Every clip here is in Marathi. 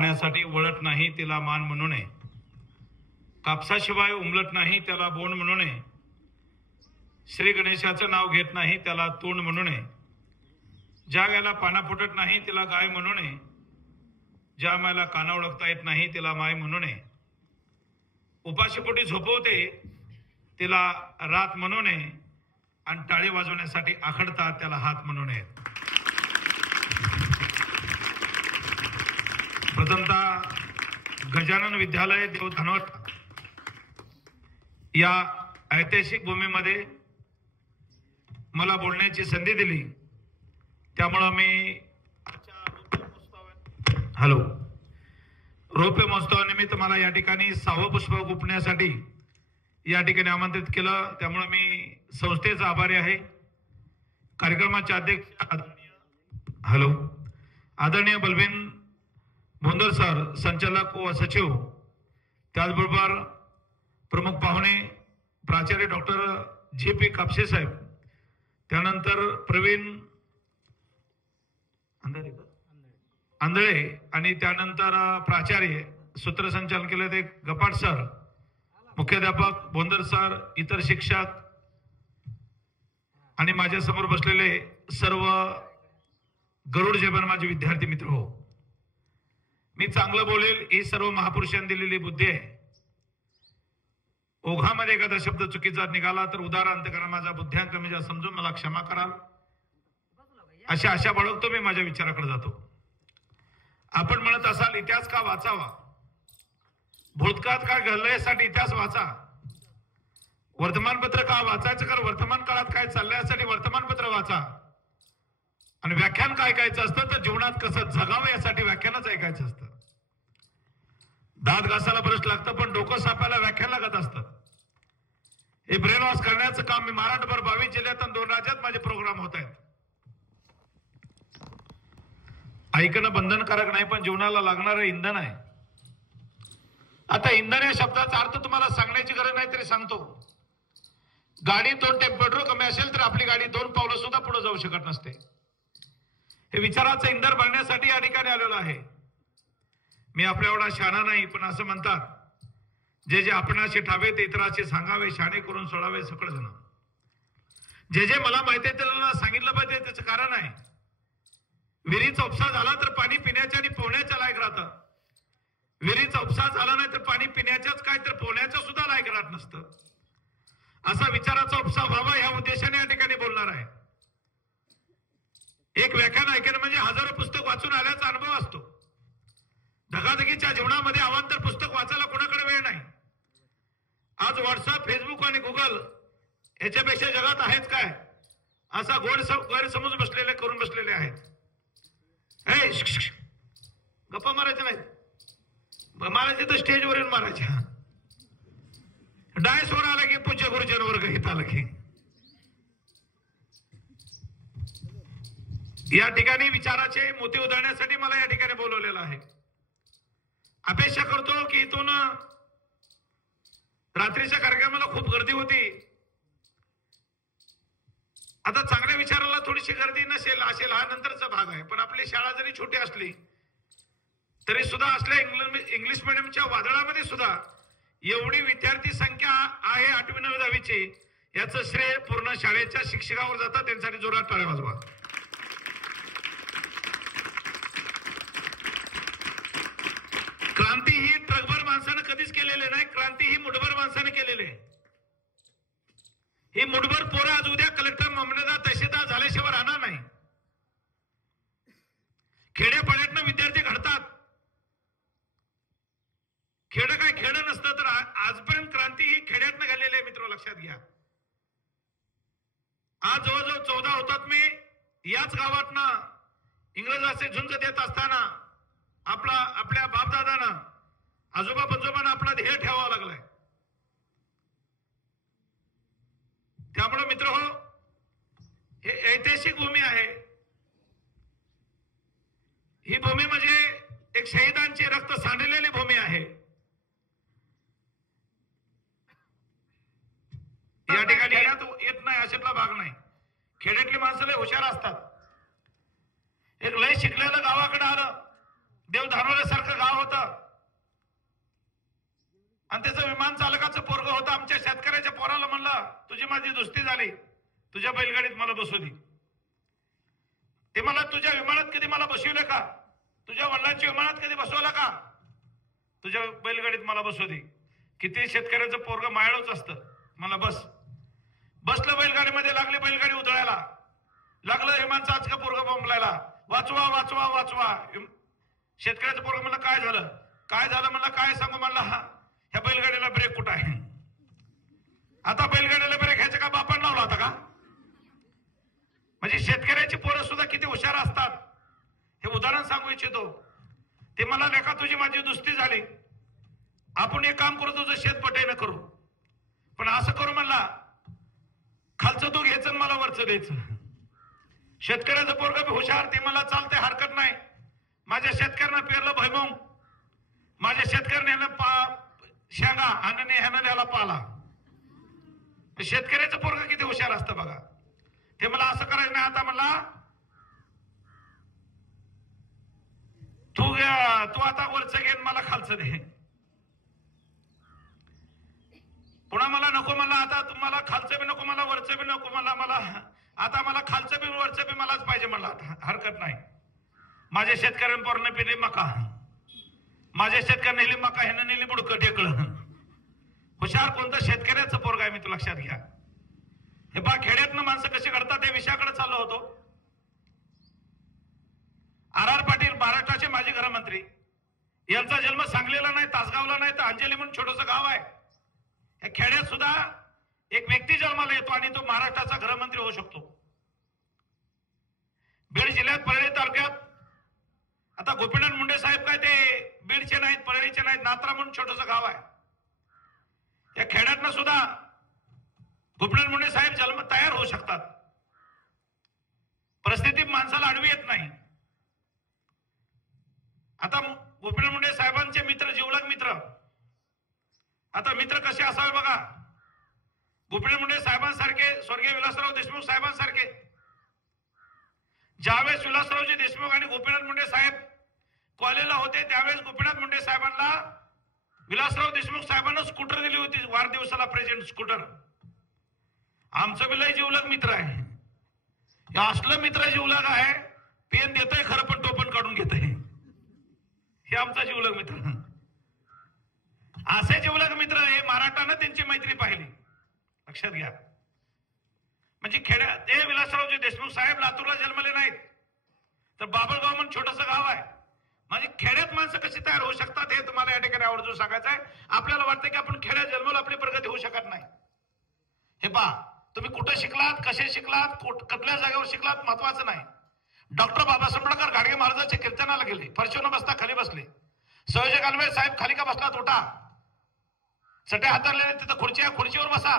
साठी वळत नाही तिला मान म्हणू नये, कापसाशिवाय उमलत नाही त्याला बोंड म्हणू नये, श्री गणेशाचं नाव घेत नाही त्याला तोंड म्हणू नये, ज्या गायला पाना फुटत नाही तिला गाय म्हणू नये, ज्या मायला काना ओळखता येत नाही तिला माय म्हणू नये, उपाशीपोटी झोपवते तिला रात म्हणू नये, आणि टाळी वाजवण्यासाठी आखडतात त्याला हात म्हणू नये. प्रथमतः गजानन विद्यालय देव धानोट या ऐतिहासिक भूमीमध्ये मला बोलण्याची संधी दिली, त्यामुळे मी रौप्य महोत्सवानिमित्त मला या ठिकाणी 6वं पुष्प गुंफण्यासाठी या ठिकाणी आमंत्रित केलं, त्यामुळे मी संस्थेचा आभारी आहे. कार्यक्रमाचे अध्यक्ष आदरणीय बलवीन भोंदर सर, संचालक व सचिव, त्याचबरोबर प्रमुख पाहुणे प्राचार्य डॉक्टर जे.पी. कापसे साहेब, त्यानंतर प्रवीण आंधळे आणि त्यानंतर प्राचार्य सूत्रसंचालन केले ते गपाट सर, मुख्याध्यापक भोंदर सर, इतर शिक्षक आणि माझ्या समोर बसलेले सर्व गरुड जेवण माझे विद्यार्थी मित्र हो. मी चांगलं बोलेल ही सर्व महापुरुषांनी दिलेली बुद्धी आहे. ओघामध्ये एखादा शब्द चुकीचा निघाला तर उदार अंतकरण माझा बुद्ध्यांक म्हणजे समजून मला क्षमा कराल अशी आशा बाळगतो. मी माझ्या विचाराकडे जातो. आपण म्हणत असाल इतिहास का वाचावा, भूतकाळात काय घडलंय यासाठी इतिहास वाचा, वर्तमानपत्र का वाचायचं कारण वर्तमान काळात काय चाललंय यासाठी वर्तमानपत्र वाचा, आणि व्याख्यान काय ऐकायचं असतं तर जीवनात कसं जगावं यासाठी व्याख्यानच ऐकायचं असतं. दात घासायला बरंच लागतं पण डोकं सापायला व्याख्यान लागत असतं. हे ब्रेन वॉश करण्याचं काम मी महाराष्ट्रभर 22 जिल्ह्यात आणि 2 राज्यात माझे प्रोग्राम होत आहेत. ऐकणं बंधनकारक नाही पण जीवनाला लागणारं इंधन आहे. आता इंधन या शब्दाचा अर्थ तुम्हाला सांगण्याची गरज नाही तरी सांगतो. गाडी 2 पेट्रोल कमी असेल तर आपली गाडी 2 पावलं सुद्धा पुढे जाऊ शकत नसते. हे विचाराचं इंधन भरण्यासाठी या ठिकाणी आलेलो आहे. मी आपल्या एवढा शहाणा नाही पण असं म्हणतात जे जे आपणाशी ठावे ते इतराशी सांगावे, शाणे करून सोडावे सकळजण. जे जे मला माहिती आहे त्याला सांगितलं पाहिजे. त्याचं कारण आहे विहिरीचा उपसा झाला तर पाणी पिण्याच्या आणि पोहण्याच्या लायक राहतं. विहिरीचा उपसा झाला नाही तर पाणी पिण्याच्याच काय तर पोहण्याच्या सुद्धा लायक राहत नसतं. असा विचाराचा उपसा व्हावा या उद्देशाने या ठिकाणी बोलणार आहे. एक व्याख्यान ऐकणं म्हणजे हजारो पुस्तक वाचून आल्याचा अनुभव असतो. धगाधगीच्या जीवनामध्ये अवांतर पुस्तक वाचायला कोणाकडे वेळ नाही. आज व्हॉट्सअप, फेसबुक आणि गुगल याच्यापेक्षा जगात आहेच काय असा गैरसमज बसलेले करून बसलेले आहेत. गप्पा मारायच्या नाहीत, मारायचे तर स्टेजवर येऊन मारायच्या. डायसवर आला की पूज्य गुरुजन वर्ग घेत आला की. या ठिकाणी विचाराचे मोती उधळण्यासाठी मला या ठिकाणी बोलवलेलं आहे. अपेक्षा करतो की इथून रात्रीच्या कार्यक्रमाला खूप गर्दी होती. आता चांगल्या विचाराला थोडीशी गर्दी नसेल असेल हा नंतरचा भाग आहे. पण आपली शाळा जरी छोटी असली तरी सुद्धा असल्या इंग्लिश मिडियमच्या वादळामध्ये सुद्धा एवढी विद्यार्थी संख्या आहे 8वी 9वी 10वीची याचं श्रेय पूर्ण शाळेच्या शिक्षकावर जातं. त्यांच्यासाठी जोरात टाळ्या वाजवा. क्रांती ही ट्रकभर माणसानं कधीच केलेली नाही. क्रांती ही मुठभर माणसाने केलेली आहे. ही मुठभर पोरं आज उद्या कलेक्टर, मामलेदार, तहसीलदार झाल्याशिवाय राहणार नाही. खेड्यापाड्यातनं विद्यार्थी घडतात. खेड काय खेड नसतं तर आजपर्यंत क्रांती ही खेड्यातनं घडलेली आहे. मित्र लक्षात घ्या. आज जवळजवळ 14 हुतात्मे याच गावातनं इंग्रजाचे झुंज देत असताना आपल्या बापदादानं आजोबा पंजोबांना आपला ध्येय ठेवावा लागलाय. त्यामुळे मित्र हो, हे ऐतिहासिक भूमी आहे. ही भूमी म्हणजे एक शहीदांचे रक्त सांडलेली भूमी आहे. या ठिकाणी येत नाही अशातला भाग नाही. खेड्यातली माणसं लय हुशार असतात. एक लय शिकलेलं गावाकडे आलं, देव धानोऱ्यासारखं गाव आणि त्याचं विमान चालकाचं पोरगं होतं. आमच्या शेतकऱ्याच्या पोराला म्हणलं तुझी माझी दोस्ती झाली, तुझ्या बैलगाडीत मला बसू दे. ते मला तुझ्या विमानात कधी मला बसवलं का, तुझ्या वडिलांच्या विमानात कधी बसवलं का, तुझ्या बैलगाडीत मला बसू दे. किती शेतकऱ्याचं पोरगं मायाळूच असतं. मला बसलं बैलगाडीमध्ये, लागली बैलगाडी उधळायला, लागलं विमान चाचका पोरगं बोंबलायला, वाचवा वाचवा वाचवा. शेतकऱ्याचं पोरगं म्हणलं काय झालं, काय झालं म्हणलं काय सांगू म्हणलं, ह्या बैलगाडीला ब्रेक कुठं आहे. आता बैलगाडीला ब्रेक ह्याच्या का बापान लावला होता का. म्हणजे शेतकऱ्याची पोरं सुद्धा किती हुशार असतात हे उदाहरण सांगू इच्छितो. ते मला लेखा तुझी माझी दोस्ती झाली, आपण एक काम करू, तुझं शेत पटेनं करू, पण असं करू म्हणला खालचं तू घ्यायचं मला वरचं द्यायचं. शेतकऱ्याचं पोरगं बी हुशार, ते मला चालते हरकत नाही. माझ्या शेतकऱ्यांना पेरलं भैमुंग, माझ्या शेतकऱ्याने शेंगा आणि ह्यानं द्यायला पाला. शेतकऱ्याचं पोरगं किती हुशार असतं बघा. ते मला असं करायचं नाही, आता म्हणला तू आता वरचं घेऊन मला खालचं दे. पुन्हा मला नको म्हणला, आता तुम्हाला खालचं बी नको मला वरचं बी नको म्हणला, मला आता मला खालचं बी वरचं बी मलाच पाहिजे म्हणला. आता हरकत नाही. माझ्या शेतकऱ्यांनी पोरनं पिली मका, माझ्या शेतकऱ्यांनी नेली मका, ह्यानं नेली बुडकं ढेकळं. हुशार कोणतं शेतकऱ्याचं पोरग आहे, मी तू लक्षात घ्या. हे पहा खेड्यातनं माणसं कशी करतात. त्या विषयाकडे चाललो होतो. आर पाटील महाराष्ट्राचे माजी गृहमंत्री, यांचा जन्म सांगलीला नाही, तासगावला नाही, तर अंजली म्हणून छोटंसं गाव आहे. या खेड्यात सुद्धा एक व्यक्ती जन्माला येतो आणि तो महाराष्ट्राचा गृहमंत्री होऊ शकतो. बीड जिल्ह्यात परळी तालुक्यात आता गोपीनाथ मुंडे साहेब काय ते बीडचे नाहीत, परळीचे नाहीत, नात्रा म्हणून छोटंसं गाव आहे. या खेड्यातनं सुद्धा गोपीनाथ मुंडे साहेब जन्म तयार होऊ शकतात. परिस्थिती माणसाला अडवी येत नाही. आता गोपीनाथ मुंडे साहेबांचे मित्र, जिवलग मित्र, आता मित्र कसे असावे बघा. गोपीनाथ मुंडे साहेबांसारखे, स्वर्गीय विलासराव देशमुख साहेबांसारखे. ज्यावेळेस विलासरावजी देशमुख आणि गोपीनाथ मुंडे साहेब कॉलेजला होते त्यावेळेस गोपीनाथ मुंडे साहेबांना विलासराव देशमुख साहेबांना स्कूटर दिली होती वाढदिवसाला, प्रेझेंट स्कूटर. आमचं बिलय जिवलग मित्र आहे. असलं मित्र जिवलग आहे, पेन देतोय खरं पण टोपण काढून घेतोय. हे आमचा जिवलग मित्र. असे जिवलग मित्र हे महाराष्ट्रानं त्यांची मैत्री पाहिली. लक्षात घ्या. म्हणजे खेड्यात ते विलासरावजी देशमुख साहेब लातूरला जन्मले नाहीत, तर बाबळगाव म्हणून छोटंसं गाव आहे. म्हणजे खेड्यात माणसं कशी तयार होऊ शकतात हे तुम्हाला या ठिकाणी आवर्जून सांगायचं आहे. आपल्याला वाटतं की आपण खेड्यात जन्मलो आपली प्रगती होऊ शकत नाही. हे पहा, तुम्ही कुठे शिकलात, कसे शिकलात, कुठल्या जागेवर शिकलात महत्वाचं नाही. डॉक्टर बाबासाहेब आंबेडकर गाडगे महाराजांच्या कीर्तनाला गेले, फरशीवर बसता खाली बसले. संयोजक अन्वय साहेब खाली का बसलात, उठा. सटे हातारले तिथं खुर्ची आहे, खुर्चीवर बसा.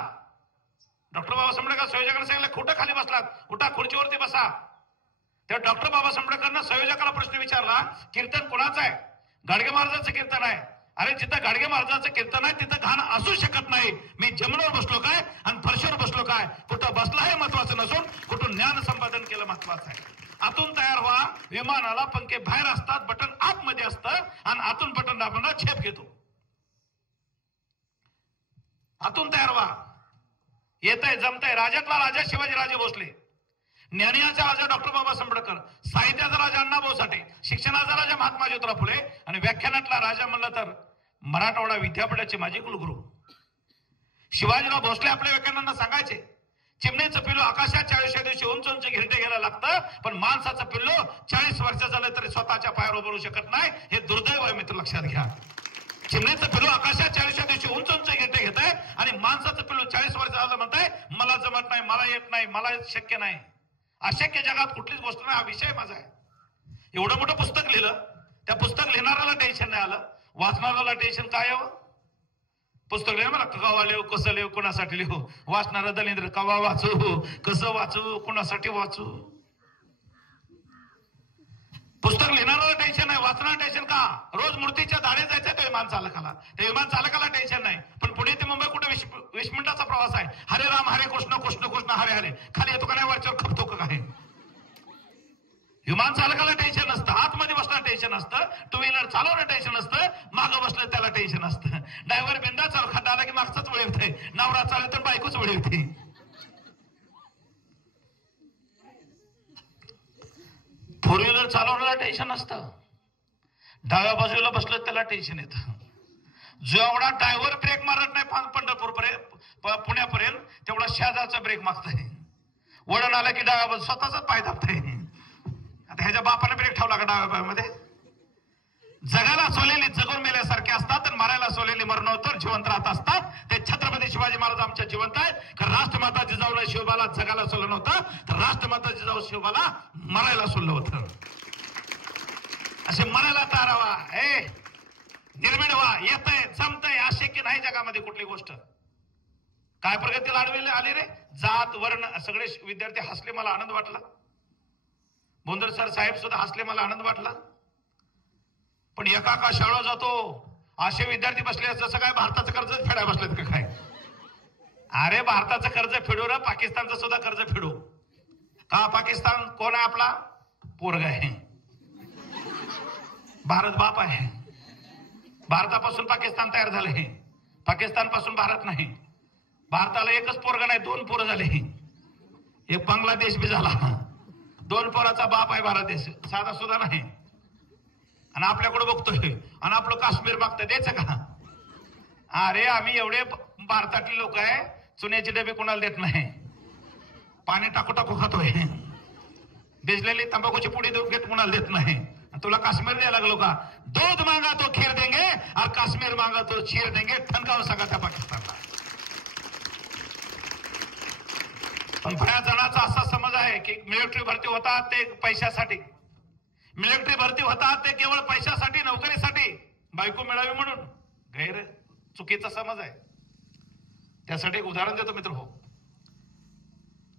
डॉक्टर बाबासाहेब आंबेडकर संयोजकांना सांगितलं खोटं खाली बसलात, उठा खुर्चीवरती बसा. त्या डॉक्टर बाबासाहेब आंबेडकरांना संयोजकाला प्रश्न विचारला, कीर्तन कोणाचं आहे. गाडगे महाराजांचं कीर्तन आहे. अरे जिथं गाडगे महाराजांचं कीर्तन आहे तिथं घाण असू शकत नाही. मी जमिनीवर बसलो काय आणि फरशीवर बसलो काय, कुठं बसला हे महत्वाचं नसून कुठून ज्ञान संपादन केलं महत्वाचं आहे. आतून तयार व्हा. विमानाला पंखे बाहेर असतात, बटन आतमध्ये असतं आणि आतून बटन दाबताना छेप घेतो. आतून तयार व्हा. येतंय, जमतंय. राजातला राजा शिवाजी राजे भोसले, ज्ञानियाचा राजा डॉक्टर बाबासाहेब आंबेडकर, साहित्याचा राजा अण्णाभाऊ साठे, शिक्षणाचा राजा महात्मा ज्योतिराव फुले आणि व्याख्यानातला राजा म्हणलं तर मराठवाडा विद्यापीठाचे माजी कुलगुरू शिवाजीराव भोसले आपल्या व्याख्यानांना सांगायचे, चिमणीचं पिल्लू आकाशात 40व्या दिवशी उंच उंच घिरटे घ्यायला लागतं, पण माणसाचं पिल्लू 40 वर्ष झालं तरी स्वतःच्या पायावर उभं राहू शकत नाही. हे दुर्दैव आहे मित्र, लक्षात घ्या. चिमणीचं पिल्लू आकाशात 40व्या दिवशी उंच उंच घिरटे घेत आहे आणि माणसाचं पिल्लू 40 वर्ष झालं म्हणताय मला जमत नाही, मला येत नाही, मला शक्य नाही. अशक्य जगात कुठलीच गोष्ट नाही. हा विषय माझा आहे. एवढं मोठं पुस्तक लिहिलं, त्या पुस्तक लिहिणाऱ्याला टेन्शन नाही आलं, वाचणाऱ्याला टेन्शन काय आहे. पुस्तक लिहिलं मला कवा लिहू, कसं लिहू, कोणासाठी लिहू. वाचणारा दलिंद्र कवा वाचू, कसं वाचू, कोणासाठी वाचू. पुस्तक लिहिणाऱ्याला टेन्शन नाही, वाचणारा टेन्शन का. रोज मूर्तीच्या दाढे जायचं त्या विमान चालकाला, त्या विमान चालकाला टेन्शन नाही. पण पुणे ते मुंबई कुठे 20 मिनिटाचा प्रवास आहे. हरे राम हरे कृष्ण कृष्ण कृष्ण हरे हरे. खाली येतो का नाही, वरच्यावर खपतो का काय. विमान चालकाला टेन्शन नसतं, आतमध्ये बसणार टेन्शन असतं, टू व्हीलर चालवणं टेन्शन असतं, मागं बसलं त्याला टेन्शन असतं. ड्रायव्हर बिंदा चालू खड्डा आला की मागचाच वळवतोय, नवरा चालवतो तर बायकोच वळवते. फोर व्हीलर चालवण्याला टेन्शन असतं, डाव्या बाजूला बसलं त्याला टेन्शन येतं. जेवढा ड्रायव्हर ब्रेक मारत नाही पंढरपूर पुण्यापर्यंत, तेवढा शेजारचा ब्रेक मागताय. वळण आला की डाव्या बाजू स्वतःच पाय दाबताय. आता ह्याच्या बापाने ब्रेक ठेवला का डाव्या पायामध्ये? जगाला सोलेली जगून मेल्यासारखे असतात आणि मरायला सोलेली मरणोत्तर जिवंत राहत असतात. ते छत्रपती शिवाजी महाराज आमच्या जिवंत आहेत. कारण राष्ट्रमाता जिजाऊला शिवबाला जगाला सोडलं नव्हतं, तर राष्ट्रमाता जिजाऊ शिवबाला मरायला सोडलं होतं. असे मरायला तयार व्हा, निर्भीड व्हा. येतंय जमतंय, अशक्य नाही जगामध्ये कुठली गोष्ट. काय प्रगती लाडवी आली रे? जात वर्ण सगळे विद्यार्थी हसले, मला आनंद वाटला. बोंदर सर साहेब सुद्धा हसले, मला आनंद वाटला. पण एका का शाळा जातो असे विद्यार्थी बसले जसं काय भारताचं कर्ज फेडाय बसलेत का काय? अरे भारताचं कर्ज फेडू रे, पाकिस्तानचं सुद्धा कर्ज फेडू का? पाकिस्तान कोण आहे? आपला पोरगा आहे. भारत बाप आहे. भारतापासून पाकिस्तान तयार झाले, पाकिस्तान पासून भारत नाही. भारताला एकच पोरगा नाही, दोन पोरं झाले. एक बांगलादेश बी झाला, दोन पोराचा बाप आहे भारत देश, साधा सुद्धा नाही. आणि आपल्याकडे बघतोय आणि आपलं काश्मीर मागतं, द्यायचं का? अरे आम्ही एवढे भारतातले लोक आहे, चुन्याची डबे कोणाला देत नाही, पाणी टाकू टाकू खातोय. भिजलेली तंबाखूची पुडी घेत कोणाला देत नाही. तुला काश्मीर द्यायला लागलो का? दूध मांगा तो खीर देंगे और काश्मीर मांगा तो चीर देंगे, ठणकावून सांगा त्या पाकिस्तानला. पण बऱ्याच जणांचा असा समज आहे की मिलिटरी भरती होतात ते पैशासाठी, मिलिटरी भरती होतात ते केवळ पैशासाठी, नोकरीसाठी, बायको मिळावी म्हणून. गैर चुकीचा समज आहे. त्यासाठी एक उदाहरण देतो मित्र हो.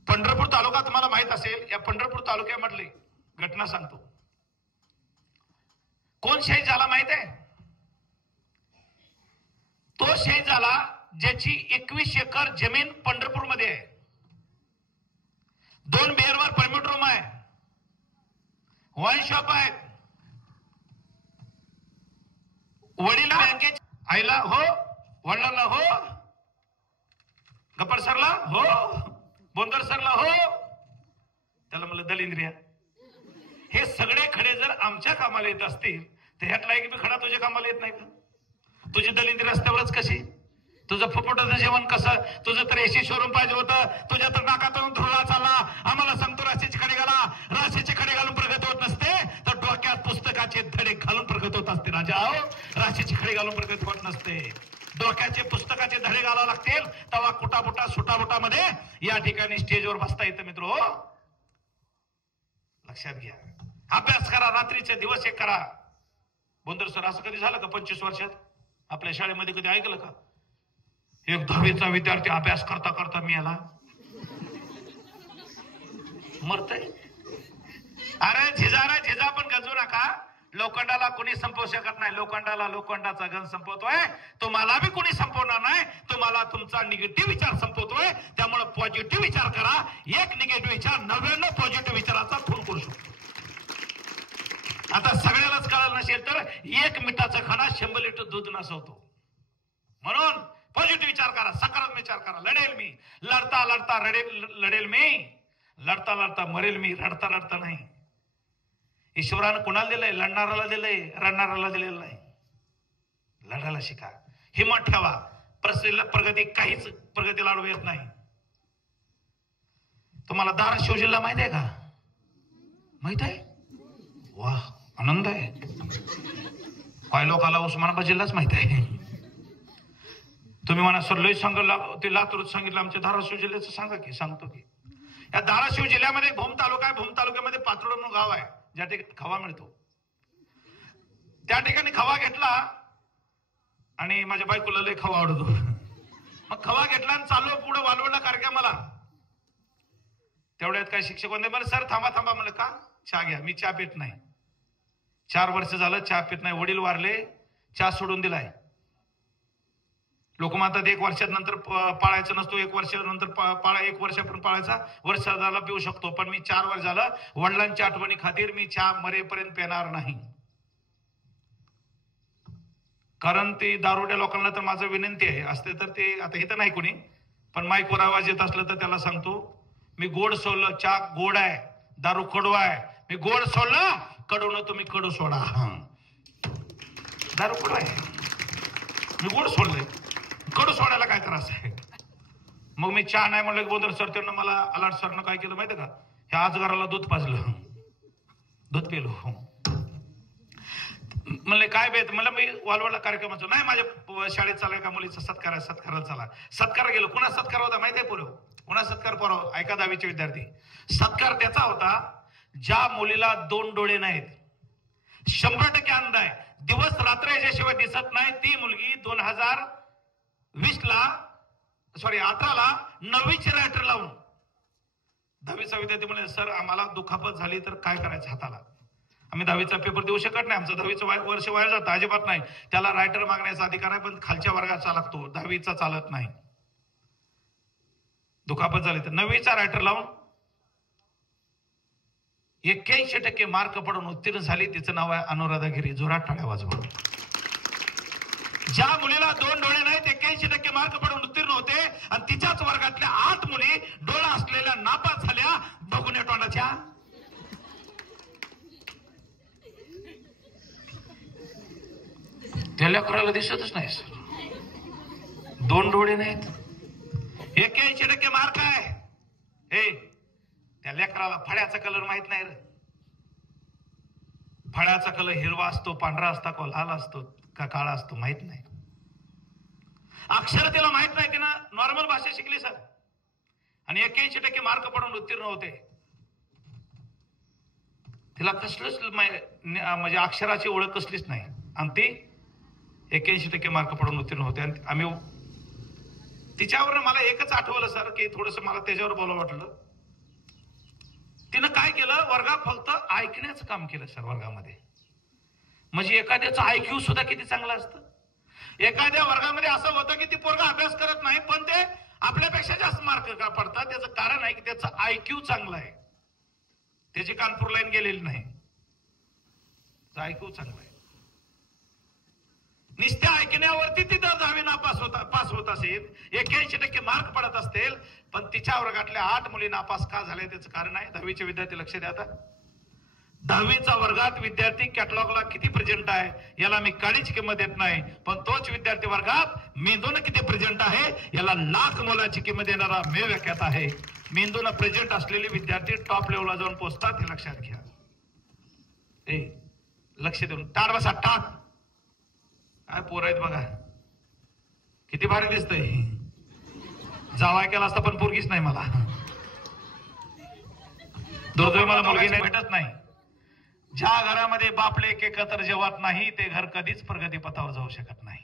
पंढरपूर तालुका तुम्हाला माहित असेल, या पंढरपूर तालुक्यामधली घटना सांगतो. कोण शहीद झाला माहित आहे? तो शहीद झाला ज्याची 21 एकर जमीन पंढरपूर मध्ये आहे, 2 बिअरवर परमिट रूम आहे, वाईन शॉप आहे, वडील बँकेत, आईला हो, वडिलांना हो, गप्पर सरला हो, बोंदर सरला हो, त्याला म्हणलं दलिंद्रिया. हे सगळे खडे जर आमच्या कामाला येत असतील तर ह्यातला एक बी खडा तुझ्या कामाला येत नाही का? तुझी दलिंद्री रस्त्यावरच कशी? तुझं फुफुटाचं जेवण कसं? तुझं तर एसी शोरूम पाहिजे होतं, तुझ्या तर नाकातून धुरळा चालला. आम्हाला सांगतो राशीचे खडे घाला, राशीचे खडे घालून प्रगत होत नसते तर डोक्यात पुस्तकाचे धडे घालून प्रगत होत असते. राजा राशीचे खडे घालून प्रगत होत नसते, डोक्याचे पुस्तकाचे धडे घालावे लागतील, तेव्हा कुटाबुटा सुटाबुटामध्ये या ठिकाणी स्टेजवर बसता येतं. मित्र हो, लक्षात घ्या. अभ्यास करा, रात्रीचे दिवस एक करा. बोंदर सर असं कधी झालं का 25 वर्षात आपल्या शाळेमध्ये? कधी ऐकलं का? एक 10वीचा विद्यार्थी अभ्यास करता करता मी याला मरतय. अरे झिजा पण गजू नका. लोखंडाला कोणी संपवू शकत नाही. लोखंडाला लोखंडाचा गण संपवतोय, तुम्हाला बी कोणी संपवणार नाही. तुम्हाला तुमचा निगेटिव्ह विचार संपवतोय. त्यामुळे पॉझिटिव्ह विचार करा. एक निगेटिव्ह विचार 99 पॉझिटिव्ह विचाराचा खून करू शकतो. आता सगळ्यालाच कळलं नसेल तर 1 मिठाचा खाना 100 लिटर दूध नसवतो. म्हणून पॉझिटिव्ह विचार करा, सकारात्मक विचार करा. लढेल मी, लढता लढता लढेल मी, लढता लढता मरेल मी, रडता रडता नाही. ईश्वरानं कुणाला दिलंय? लढणाराला दिलंय, रडणाराला दिलेलं नाही. लढायला शिका, हिम्मत ठेवा. प्रगती काहीच प्रगती लाडू येत नाही. तुम्हाला धाराशिव जिल्हा माहित आहे का? माहित आहे? वा, आनंद आहे. काही लोकांना उस्मानाबाद जिल्हाच माहित आहे. तुम्ही मला सरलोई सांगितलं, ते लातूर सांगितलं, आमच्या धाराशिव जिल्ह्याचं सांगा की. सांगतो की या धाराशिव जिल्ह्यामध्ये भूम तालुका आहे. भूम तालुक्यामध्ये पाचोड म्हणून गाव आहे, ज्या ठिकाणी खवा मिळतो. त्या ठिकाणी खवा घेतला आणि माझ्या बायकोला लय खवा आवडतो. मग खवा घेतला आणि चाललो पुढे वालवडला कार्यक्रमाला. तेवढ्यात काय शिक्षक म्हणले, बरं सर थांबा थांबा. म्हणलं का? चहा घ्या. मी चहा पित नाही, 4 वर्ष झालं चहा पित नाही. वडील वारले, चहा सोडून दिलाय. लोक म्हणतात 1 वर्षात नंतर पाळायचं नसतो, 1 वर्षानंतर 1 वर्षापर्यंत पाळायचा, वर्ष झाला पिऊ शकतो. पण मी 4 वर्ष झालं वडिलांच्या आठवणी खातीर मी चहा मरेपर्यंत पिणार नाही. कारण ती दारुड्या लोकांना तर माझं विनंती आहे, असते तर ते आता इथं नाही कोणी, पण माईकवर आवाज येत असलं तर त्याला सांगतो, मी गोड सोडलं, चहा गोड आहे, दारू कडू आहे, मी गोड सोडलं, कडू न तुम्ही कडू सोडा. दारू कडू आहे, मी गोड सोडलंय, कडू सोडायला काय त्रास आहे. मग मी चहा नाही म्हणलं की बोलतो सर, त्यांना मला अलाट सरनं काय केलं माहिती का, ह्या आजगाराला दूध पाजलं, दूध पिलो. म्हणले काय बेत, मला मी वालवडला कार्यक्रमाचं नाही, माझ्या शाळेत चालाय का मुलीचा सत्काराला चला. सत्कार गेलो, कुणा सत्कार होता माहिती आहे पोरं, कुणा सत्कार पोरं ऐका, 10वीचे विद्यार्थी. सत्कार त्याचा होता ज्या मुलीला 2 डोळे नाहीत, 100% अंध आहे, दिवस रात्र याच्याशिवाय दिसत नाही, ती मुलगी 2018ला 9वीचे रायटर लावून 10वीचा विद्यार्थी म्हणे, सर आम्हाला दुखापत झाली तर काय करायचं हाताला, आम्ही 10वीचा पेपर देऊ शकत नाही, आमचं 10वीचं वर्ष वाया जातं. अजिबात नाही, त्याला रायटर मागण्याचा अधिकार आहे, पण खालच्या वर्गाचा लागतो, 10वीचा चालत नाही. दुखापत झाली तर 9वीचा रायटर लावून 81% मार्क पडून उत्तीर्ण झाली. तिचं नाव आहे अनुराधा गिरी. जोरात टाळ्या वाजवा. ज्या मुलीला 2 डोळे नाहीत, 81% मार्क पडून उत्तीर्ण होते, आणि तिच्याच वर्गातल्या 8 मुली डोळा असलेल्या नापास झाल्या बघुन्या तोंडाच्या. त्याला करायला दिसतच नाही सर, 2 डोळे नाहीत, 81% मार्क आहे. हे त्या लेकराला फळ्याचा कलर माहित नाही रे. फळ्याचा कलर हिरवा असतो, पांढरा असतो का लाल असतो का काळा असतो माहित नाही. अक्षर त्याला माहित नाही, तिनं नॉर्मल भाषा शिकली सर, आणि 81% मार्क पडून उत्तीर्ण होते. तिला कसलंच म्हणजे अक्षराची ओळख कसलीच नाही, आणि ती 81% मार्क पडून उत्तीर्ण होते. आणि आम्ही तिच्यावर मला एकच आठवलं सर, की थोडस मला त्याच्यावर बोलावं वाटलं. तिनं काय केलं, वर्गात फक्त ऐकण्याचं काम केलं सर वर्गामध्ये. म्हणजे एखाद्याचं IQ सुद्धा किती चांगलं असतं. एखाद्या वर्गामध्ये असं होतं की ती पोरगा अभ्यास करत नाही, पण ते आपल्यापेक्षा जास्त मार्क का पडतात. त्याचं कारण आहे की त्याचं IQ चांगलं आहे, त्याची कानपूर लाईन गेलेली नाही, IQ चांगलं आहे. नुसत्या ऐकण्यावरती ती 10वी पास होत असेल, 81% मार्क पडत असतील, पण तिच्या वर्गातल्या 8 मुली नापास का झाल्या त्याचं कारण आहे. 10वीचे विद्यार्थी लक्ष द्या. आता 10वीचा वर्गात विद्यार्थी कॅटलॉगला किती प्रेझेंट आहे याला मी काळीच किंमत देत नाही, पण तोच विद्यार्थी वर्गात मेंदून किती प्रेझेंट आहे याला लाख मोलाची किंमत देणारा मी व्याख्यात आहे. मेंदून प्रेझेंट असलेले विद्यार्थी टॉप लेवलला जाऊन पोहोचतात, हे लक्षात घ्या. लक्ष देऊन टाळ बसा, टाळ. काय पोर आहेत बघा, किती भारी दिसतंय. जावाय केला असता पण पोरगीच नाही मला. दुर्दैव मला मुलगी नाही भेटत नाही. ज्या घरामध्ये बापले एकत्र जेवत नाही ते घर कधीच प्रगती पथावर जाऊ शकत नाही.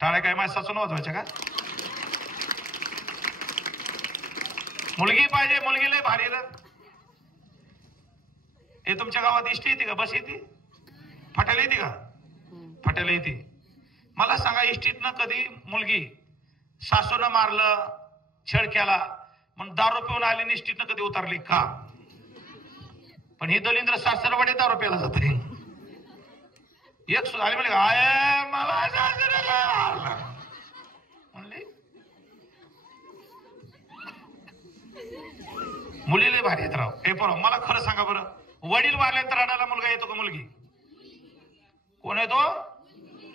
टाळ्या काय माझ्या सासून वाजवायच्या का? मुलगी पाहिजे, मुलगी लय भारी. हे तुमच्या गावात इष्टी येते का? बस येते? फाट्याला येते का? फाट्याला येते. मला सांगा, इष्टीतनं कधी मुलगी सासूनं मारलं, छेड केला म्हणून दारू पिऊन आली आणि इष्टीतनं कधी उतरली का? पण ही दलिंद्र सासरवाडी दारू प्यायला जाते. एक सुद्धा आली म्हणजे आय मला म्हणले. मुलीला भारी येत राव. हे बरं, मला खरं सांगा बरं, वडील वारल्यानंतर रडायला मुलगा येतो का मुलगी? कोण येतो?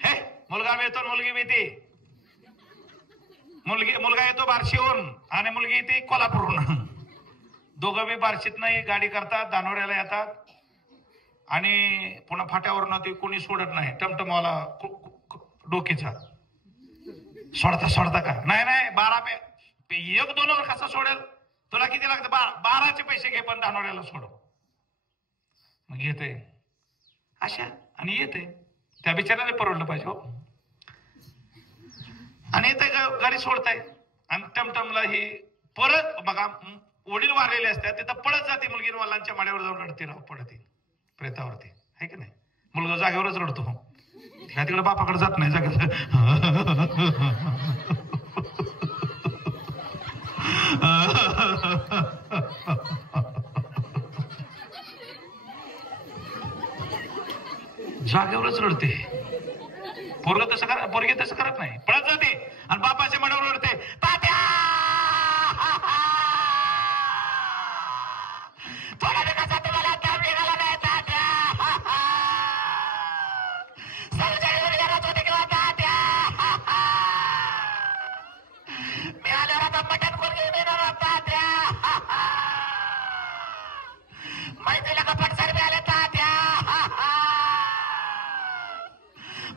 हे मुलगा येतो, मुलगी येते. मुलगा येतो बार्शीहून आणि मुलगी येते कोल्हापूरहून. दोघं बी बार्शीत नाही गाडी करतात, दानोऱ्याला येतात आणि पुन्हा फाट्यावरून ते कोणी सोडत नाही. टमटमवाला डोकीचा सोडता का? नाही 12 पे 1-2 वर कसा सोडेल? तुला किती लागतं? 12चे पैसे घे, पण दानोऱ्याला सोडव. मग येते अशा आणि येते. त्या बिचाराने परवडलं पाहिजे हो. आणि येते गाडी सोडताय आणि टमटमला ही परत बघा, वडील वारलेले असतात तिथं पळत जाते मुलगी, वडिलांच्या माड्यावर जाऊन रडते, राव पडते प्रेतावरती, आहे की नाही? मुलगा जागेवरच रडतो, ह्या तिकडे बापाकडे जात नाही जागा. जागेवरच रडते. पोरगी तसं करत नाही, पळत जाते आणि बापाच्या मनावर ओढते, तात्या थोड्या विकासात मला ताप निघाला नाही तात्या, सर्वजण घरात होते किंवा तात्या मी आल्यावर आता मटण कोण घेऊन येणार तात्या, मैत्रीला कपट सर्वे आले तात्या,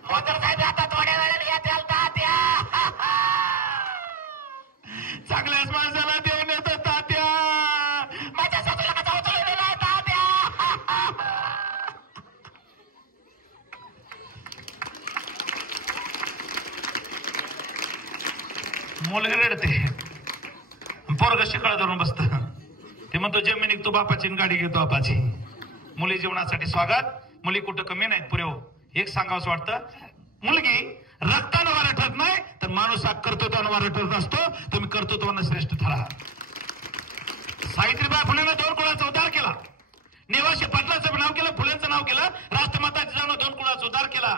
मोटरसायकल आता थोड्या वेळाने येतील तात्या, चांगल्याच माणसाला देऊन येतो तात्या, माझ्या सासूला कसा उचलून दिलाय तात्या, मुलगी रडते, पोरग शिकळा धरून बसत, ते म्हणतो जमीन तू बापाची गाडी घेतो बापाची. मुली जीवनासाठी स्वागत, मुली कुठं कमी नाहीत पुरे हो. एक सांगावंसं वाटतं, मुलगी रक्तानं वारटत नाही तर माणूस हा कर्तृत्वानं वारटत असतो. तुम्ही कर्तृत्वानं श्रेष्ठ ठरा. सावित्रीबाई फुलेनं 2 कुळाचा उद्धार केला, नेवाशी पाटलाचं नाव केलं, फुलेंचं नाव केलं, राष्ट्रमाता जिजाऊनं 2 कुळाचा उद्धार केला.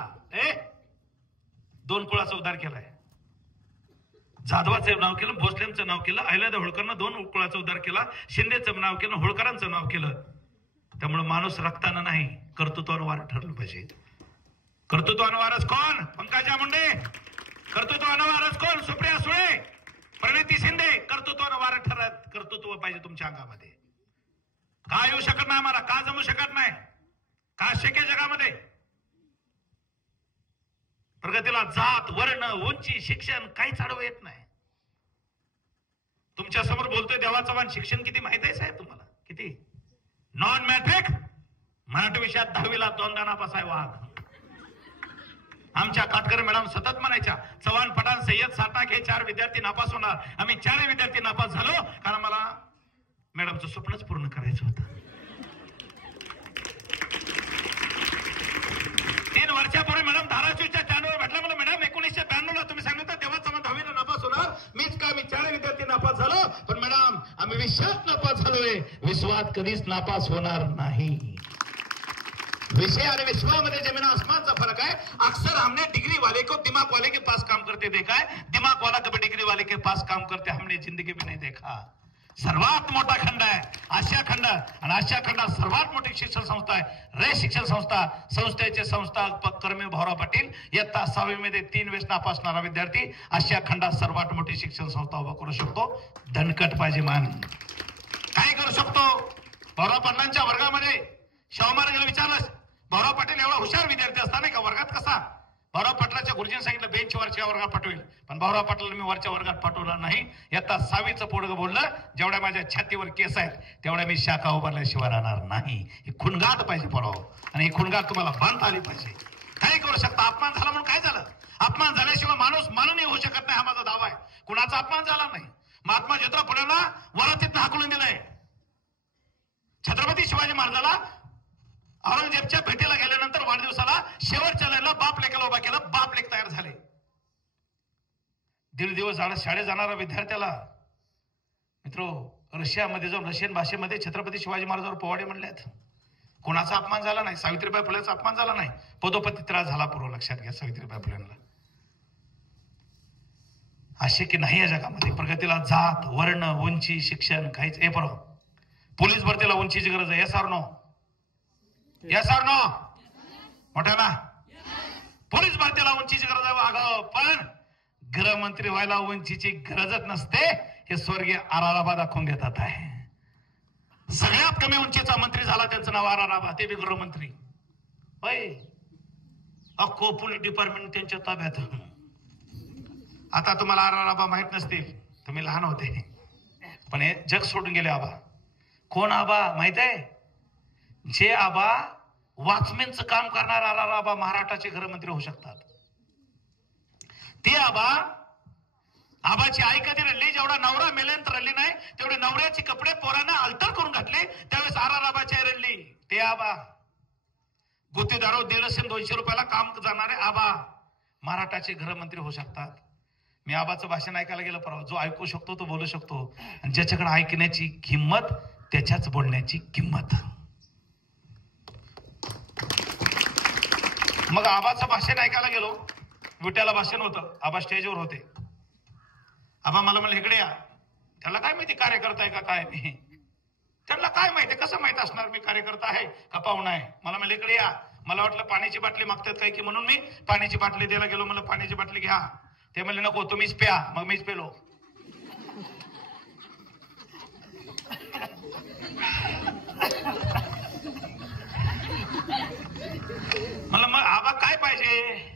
2 कुळाचा उद्धार केलाय. जाधवाचं नाव केलं, भोसलेंचं नाव केलं, अहिल्यादेवी होळकरनं 2 कुळाचा उद्धार केला, शिंदेचं नाव केलं, होळकरांचं नाव केलं. त्यामुळे माणूस रक्तानं नाही कर्तृत्वानं वार ठरलं पाहिजे. कर्तृत्वानं वारस कोण? पंकजा मुंडे. कर्तृत्वानं वारस कोण? सुप्रिया सुळे, प्रणिती शिंदे. कर्तृत्वानं वार ठरत, कर्तृत्व पाहिजे तुमच्या अंगामध्ये. का येऊ शकत नाही आम्हाला? का जमू शकत नाही? का शक्य जगामध्ये? प्रगतीला जात, वर्ण, उंची, शिक्षण काहीच आडवं येत नाही. तुमच्या समोर बोलतोय देवा चव्हाण, शिक्षण किती माहित आहे साहेब तुम्हाला? किती? नॉन मॅट्रिक मराठी विषयात 10वीला 2 नापास आहे वाघ. आमच्या काटकर मॅडम सतत म्हणायच्या, चव्हाण, पठाण, सय्यद, साताक हे 4 विद्यार्थी नापास होणार. आम्ही 4 विद्यार्थी नापास झालो कारण मला मॅडमचं स्वप्नच पूर्ण करायचं होतं. 3 वर्षापूर्वी मॅडम धाराशिवच्या चॅनलवर भेटला मला, मॅडम 1992ला तुम्ही सांगितलं तेव्हा चव्हाण 10वीला नापास होणार. मीच काय, मी 4 विद्यार्थी नापास झालो, पण मॅडम आम्ही विषयात नापास झालोय, विश्वात कधीच नापास होणार नाही. विषय और विश्वामध्ये जमीन आसमानचा फरक है. अक्सर हमने डिग्री वाले को दिमाग वाले के पास काम करते देखा है, दिमाग वाला कभी डिग्री वाले के पास काम करते हमने जिंदगी में नहीं देखा. सर्वात मोठा खंड आहे आशिया खंड, आणि आशिया खंडात सर्वात मोठी शिक्षण संस्था आहे रे शिक्षण संस्था. संस्थेचे संस्थापक कर्मी भाऊराव पाटील. इयत्ता 6वी मध्ये 3 वेळेस नापासणारा विद्यार्थी आशिया खंडात सर्वात मोठी शिक्षण संस्था उभा करू शकतो. धनकट पाहिजे मान. काय करू शकतो? भाऊराव पाटलांच्या वर्गामध्ये शाहू महाराजांना विचारलं, भाऊराव पाटील एवढा हुशार विद्यार्थी असताना का वर्गात कसा? भाऊराव पाटलाच्या गुरुजींनी सांगितलं बेंचवरच्या वर्गात पाठवेल, पण भाऊराव पाटलांना मी वरच्या वर्गात पाठवलं नाही. आता 6वीचं पोरगं बोललं, जेवढ्या माझ्या छातीवर केस आहेत तेवढ्या मी शाखा उभारल्याशिवाय राहणार नाही. ही खुणगाट पाहिजे पोराव, आणि ही खुणगाट तुम्हाला बांधता आली पाहिजे. काय करू शकता? अपमान झाला म्हणून काय झालं? अपमान झाल्याशिवाय माणूस माननीय होऊ शकत नाही, हा माझा दावा आहे. कुणाचा अपमान झाला नाही. महात्मा ज्योतिराव फुलेंना वरातीतनं हाकलून दिलंय. छत्रपती शिवाजी महाराजाला औरंगजेबच्या भेटीला गेल्यानंतर वाढदिवसाला शेवटच्या लाईनला बाप लेखाला उभा केला. बाप लेख तयार झाले. 1.5 दिवस शाळेत जाणाऱ्या विद्यार्थ्याला मित्रो रशियामध्ये जाऊन रशियन भाषेमध्ये छत्रपती शिवाजी महाराजांवर पोवाडे म्हणलेत. कोणाचा अपमान झाला नाही. सावित्रीबाई फुलेचा अपमान झाला नाही. पदोपदी त्रास झाला. पूर्व लक्षात घ्या सावित्रीबाई फुलेंना. असे की नाही या जगामध्ये. प्रगतीला जात, वर्ण, उंची, शिक्षण काहीच. हे बरोबर पोलीस भरतीला उंचीची गरज आहे. yes or no? yes or no? मोठ्या ना पोलीस भरतीला उंचीची गरज आहे वाघ, पण गृहमंत्री व्हायला उंचीची गरजच नसते. हे स्वर्गीय आराराबा दाखवून देतात आहे. सगळ्यात कमी उंचीचा मंत्री झाला त्यांचं नाव आराराबा, ते बी गृहमंत्री. होय, अख्खो पोलीस डिपार्टमेंट त्यांच्या ताब्यात. आता तुम्हाला आराराबा माहित नसतील, तुम्ही लहान होते, पण हे जग सोडून गेले आबा. कोण आबा माहित आहे? जे आबा वॉचमॅनचं काम करणार आबा महाराष्ट्राचे गृहमंत्री होऊ शकतात. ते आबाची आई कधी रडली? जेवढा नवरा मेल्यानंतर रडली नाही तेवढे नवऱ्याचे कपडे पोरांना अल्टर करून घातले त्यावेळेस आबाची आई रडली. ते आबा गुत्तेदारो 150-200 रुपयाला काम जाणारे आबा महाराष्ट्राचे गृहमंत्री होऊ शकतात. मी आबाचं भाषण ऐकायला गेलो परवा. जो ऐकू शकतो तो बोलू शकतो, आणि ज्याच्याकडे ऐकण्याची किंमत त्याच्याच बोलण्याची किंमत. मग आबाचं भाषण ऐकायला गेलो, विट्याला भाषण होतं, आबा स्टेजवर होते. आबा मला म्हणलं इकडे या. त्याला काय माहिती कार्यकर्ता आहे का काय मी, त्यांना काय माहिती, कसं माहित असणार मी कार्यकर्ता आहे का पाहुणा आहे. मला म्हणलं इकडे या. मला वाटलं पाण्याची बाटली मागतात काय की, म्हणून मी पाण्याची बाटली द्यायला गेलो. मला पाण्याची बाटली घ्या. ते म्हणले नको तुम्हीच प्या. मग मीच पेलो. मला मग आबा काय पाहिजे.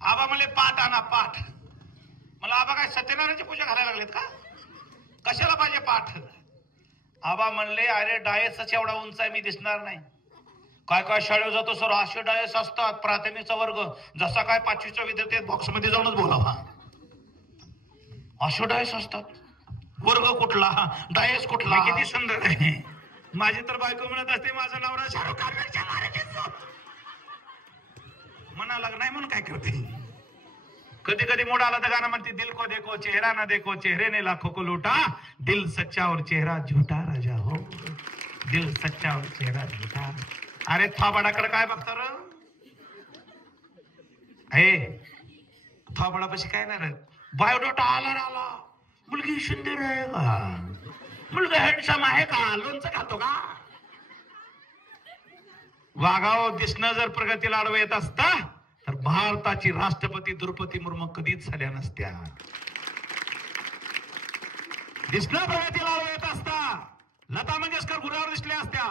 आबा म्हणले पाठ आणा पाठ. मला आबा काय सत्यनारायणची पूजा घालायला लागलेत का, कशाला पाहिजे पाठ. आबा म्हणले अरे डायसच एवढा उंच आहे मी दिसणार नाही. काय काय शाळेत जातो सर, असे डायस असतात. प्राथमिकचा वर्ग जसा काय 5वीचा विद्यार्थी बॉक्समध्ये जाऊनच बोलावा. असे डायस असतात. वर्ग कुठला, डायस कुठला. किती सुंदर आहे. माझी तर बायको म्हणत असते माझं नवरा शाहरुख खान म्हणा लाग नाही म्हणून काय करते. कधी कधी मूड आला तर गाणं म्हणते दिल को देखो चेहरा ना देखो चेहरे ने लाखों को लूटा, दिल सच्चा और चेहरा झूठा राजा हो, दिल सच्चा और चेहरा झूठा. अरे थोबाडाकडे काय बघता र हे, थोबाडापाशी काय नाही रे. बायोडाटा आला, मुलगी सुंदर आहे का, मुलगा हँडसम आहे का, लोणचं खातो का. वागाव दिसणं जर प्रगतीला आडवं येत असता तर भारताची राष्ट्रपती द्रौपदी मुर्मू कधीच झाल्या नसत्या. दिसणं प्रगतीला आडवं येत असता लता मंगेशकर गुरावर दिसल्या असत्या.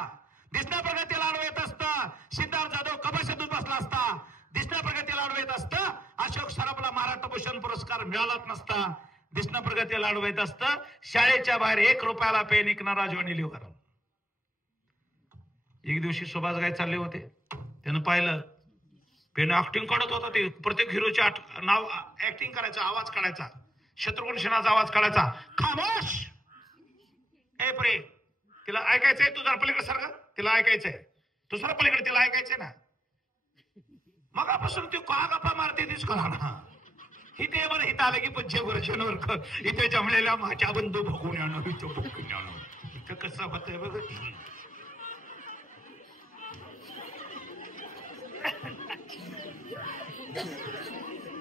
दिसणं प्रगतीला आडवं येत असता सिद्धार्थ जाधव कपाशातून बसला असता. दिसणं प्रगतीला आडवं येत असतं अशोक सराफला मराठा भूषण पुरस्कार मिळालाच नसता. दिसणं प्रगतीला आडवं येत असतं शाळेच्या बाहेर 1 रुपयाला पेन विकणारा जॉनी लिव्हर. एक दिवशी सुभाष गाय चालले होते, त्यानं पाहिलं पेन ऍक्टिंग काढत होता. ते प्रत्येक हिरोचे नाव ऍक्टिंग करायचा, आवाज काढायचा, शत्रुघ्न सिन्हाचा आवाज काढायचा. खामोश ए प्रे, तिला ऐकायचंय, तू जरा पलीकडे सारखं, तिला ऐकायचंय, तू सर पलीकडे, तिला ऐकायचंय ना. मगापासून ती का गप्पा मारते तीच करा ना. इथे बरं इथं आलं की पंचवर्षांवर इथे जमलेल्या माझ्या बंधू बघून आणू, इथं बघून आणू. इथं कसं होतंय बघ.